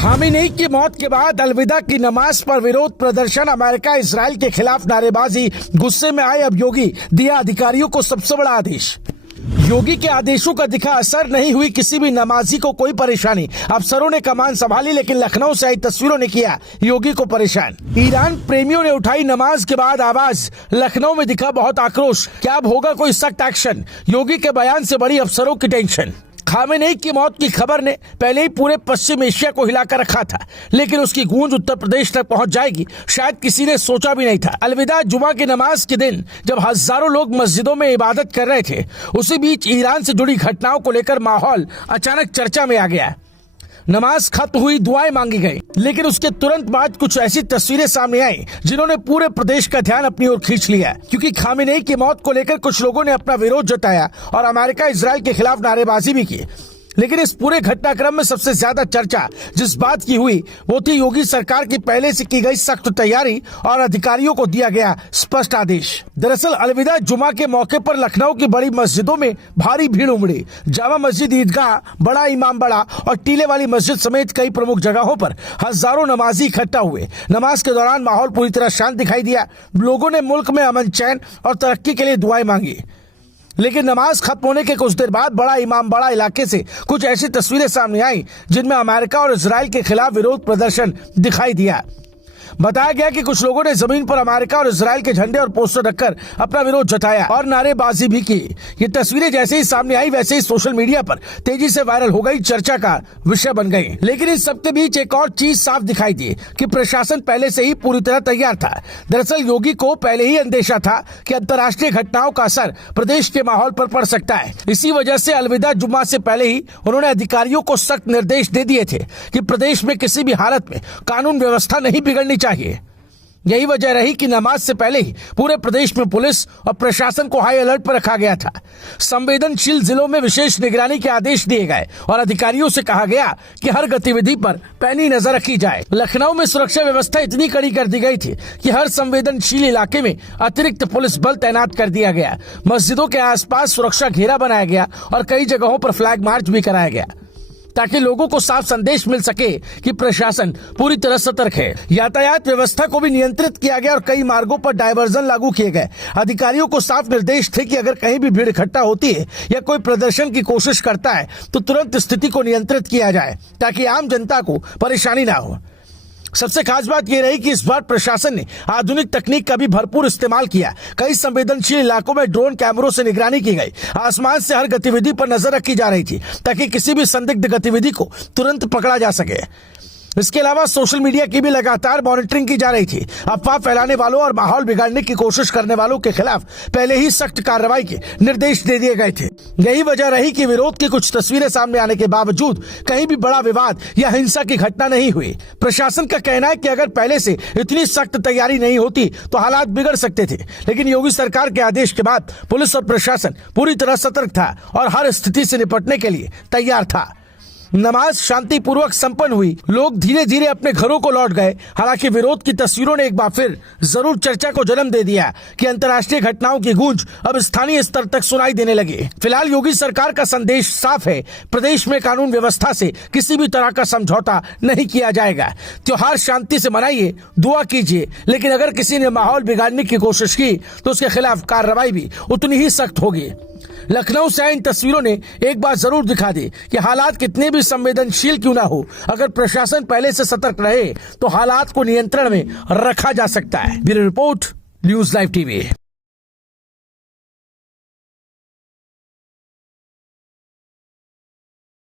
Khamenei की मौत के बाद अलविदा की नमाज पर विरोध प्रदर्शन, अमेरिका इजराइल के खिलाफ नारेबाजी, गुस्से में आए अब योगी, दिया अधिकारियों को सबसे बड़ा आदेश। योगी के आदेशों का दिखा असर, नहीं हुई किसी भी नमाजी को कोई परेशानी। अफसरों ने कमान संभाली, लेकिन लखनऊ से आई तस्वीरों ने किया योगी को परेशान। ईरान प्रेमियों ने उठाई नमाज के बाद आवाज, लखनऊ में दिखा बहुत आक्रोश। क्या अब होगा कोई सख्त एक्शन? योगी के बयान से बड़ी अफसरों की टेंशन। खामेनेई की मौत की खबर ने पहले ही पूरे पश्चिम एशिया को हिलाकर रखा था, लेकिन उसकी गूंज उत्तर प्रदेश तक पहुंच जाएगी शायद किसी ने सोचा भी नहीं था। अलविदा जुमा की नमाज के दिन जब हजारों लोग मस्जिदों में इबादत कर रहे थे, उसी बीच ईरान से जुड़ी घटनाओं को लेकर माहौल अचानक चर्चा में आ गया। नमाज खत्म हुई, दुआएं मांगी गई, लेकिन उसके तुरंत बाद कुछ ऐसी तस्वीरें सामने आई जिन्होंने पूरे प्रदेश का ध्यान अपनी ओर खींच लिया। क्योंकि खामेनेई की मौत को लेकर कुछ लोगों ने अपना विरोध जताया और अमेरिका इजराइल के खिलाफ नारेबाजी भी की। लेकिन इस पूरे घटनाक्रम में सबसे ज्यादा चर्चा जिस बात की हुई वो थी योगी सरकार की पहले से की गई सख्त तैयारी और अधिकारियों को दिया गया स्पष्ट आदेश। दरअसल अलविदा जुमा के मौके पर लखनऊ की बड़ी मस्जिदों में भारी भीड़ उमड़ी। जामा मस्जिद, ईदगाह, बड़ा इमामबाड़ा और टीले वाली मस्जिद समेत कई प्रमुख जगहों पर हजारों नमाजी इकट्ठा हुए। नमाज के दौरान माहौल पूरी तरह शांत दिखाई दिया। लोगों ने मुल्क में अमन, चैन और तरक्की के लिए दुआएं मांगी। लेकिन नमाज खत्म होने के कुछ देर बाद बड़ा इमामबाड़ा इलाके से कुछ ऐसी तस्वीरें सामने आई जिनमें अमेरिका और इजराइल के खिलाफ विरोध प्रदर्शन दिखाई दिया। बताया गया कि कुछ लोगों ने जमीन पर अमेरिका और इजराइल के झंडे और पोस्टर रखकर अपना विरोध जताया और नारेबाजी भी की। ये तस्वीरें जैसे ही सामने आई वैसे ही सोशल मीडिया पर तेजी से वायरल हो गई, चर्चा का विषय बन गई। लेकिन इस सबके बीच एक और चीज साफ दिखाई दी कि प्रशासन पहले से ही पूरी तरह तैयार था। दरअसल योगी को पहले ही अंदेशा था कि अंतर्राष्ट्रीय घटनाओं का असर प्रदेश के माहौल पर पड़ सकता है। इसी वजह से अलविदा जुम्मा से पहले ही उन्होंने अधिकारियों को सख्त निर्देश दे दिए थे कि प्रदेश में किसी भी हालत में कानून व्यवस्था नहीं बिगड़नी चाहिए। यही वजह रही कि नमाज से पहले ही पूरे प्रदेश में पुलिस और प्रशासन को हाई अलर्ट पर रखा गया था। संवेदनशील जिलों में विशेष निगरानी के आदेश दिए गए और अधिकारियों से कहा गया कि हर गतिविधि पर पैनी नजर रखी जाए। लखनऊ में सुरक्षा व्यवस्था इतनी कड़ी कर दी गई थी कि हर संवेदनशील इलाके में अतिरिक्त पुलिस बल तैनात कर दिया गया। मस्जिदों के आसपास सुरक्षा घेरा बनाया गया और कई जगहों पर फ्लैग मार्च भी कराया गया ताकि लोगों को साफ संदेश मिल सके कि प्रशासन पूरी तरह सतर्क है। यातायात व्यवस्था को भी नियंत्रित किया गया और कई मार्गों पर डायवर्जन लागू किए गए। अधिकारियों को साफ निर्देश थे कि अगर कहीं भी भीड़ इकट्ठा होती है या कोई प्रदर्शन की कोशिश करता है तो तुरंत स्थिति को नियंत्रित किया जाए ताकि आम जनता को परेशानी ना हो। सबसे खास बात यह रही कि इस बार प्रशासन ने आधुनिक तकनीक का भी भरपूर इस्तेमाल किया। कई संवेदनशील इलाकों में ड्रोन कैमरों से निगरानी की गई। आसमान से हर गतिविधि पर नजर रखी जा रही थी ताकि किसी भी संदिग्ध गतिविधि को तुरंत पकड़ा जा सके। इसके अलावा सोशल मीडिया की भी लगातार मॉनिटरिंग की जा रही थी। अफवाह फैलाने वालों और माहौल बिगाड़ने की कोशिश करने वालों के खिलाफ पहले ही सख्त कार्रवाई के निर्देश दे दिए गए थे। यही वजह रही कि विरोध की कुछ तस्वीरें सामने आने के बावजूद कहीं भी बड़ा विवाद या हिंसा की घटना नहीं हुई। प्रशासन का कहना है कि अगर पहले से इतनी सख्त तैयारी नहीं होती तो हालात बिगड़ सकते थे, लेकिन योगी सरकार के आदेश के बाद पुलिस और प्रशासन पूरी तरह सतर्क था और हर स्थिति से निपटने के लिए तैयार था। नमाज शांतिपूर्वक संपन्न हुई, लोग धीरे धीरे अपने घरों को लौट गए। हालांकि विरोध की तस्वीरों ने एक बार फिर जरूर चर्चा को जन्म दे दिया कि अंतर्राष्ट्रीय घटनाओं की गूंज अब स्थानीय स्तर तक सुनाई देने लगी। फिलहाल योगी सरकार का संदेश साफ है, प्रदेश में कानून व्यवस्था से किसी भी तरह का समझौता नहीं किया जाएगा। त्योहार शांति से मनाइए, दुआ कीजिए, लेकिन अगर किसी ने माहौल बिगाड़ने की कोशिश की तो उसके खिलाफ कार्रवाई भी उतनी ही सख्त होगी। लखनऊ से इन तस्वीरों ने एक बात जरूर दिखा दी कि हालात कितने भी संवेदनशील क्यों ना हो, अगर प्रशासन पहले से सतर्क रहे तो हालात को नियंत्रण में रखा जा सकता है। Bureau report, news live TV.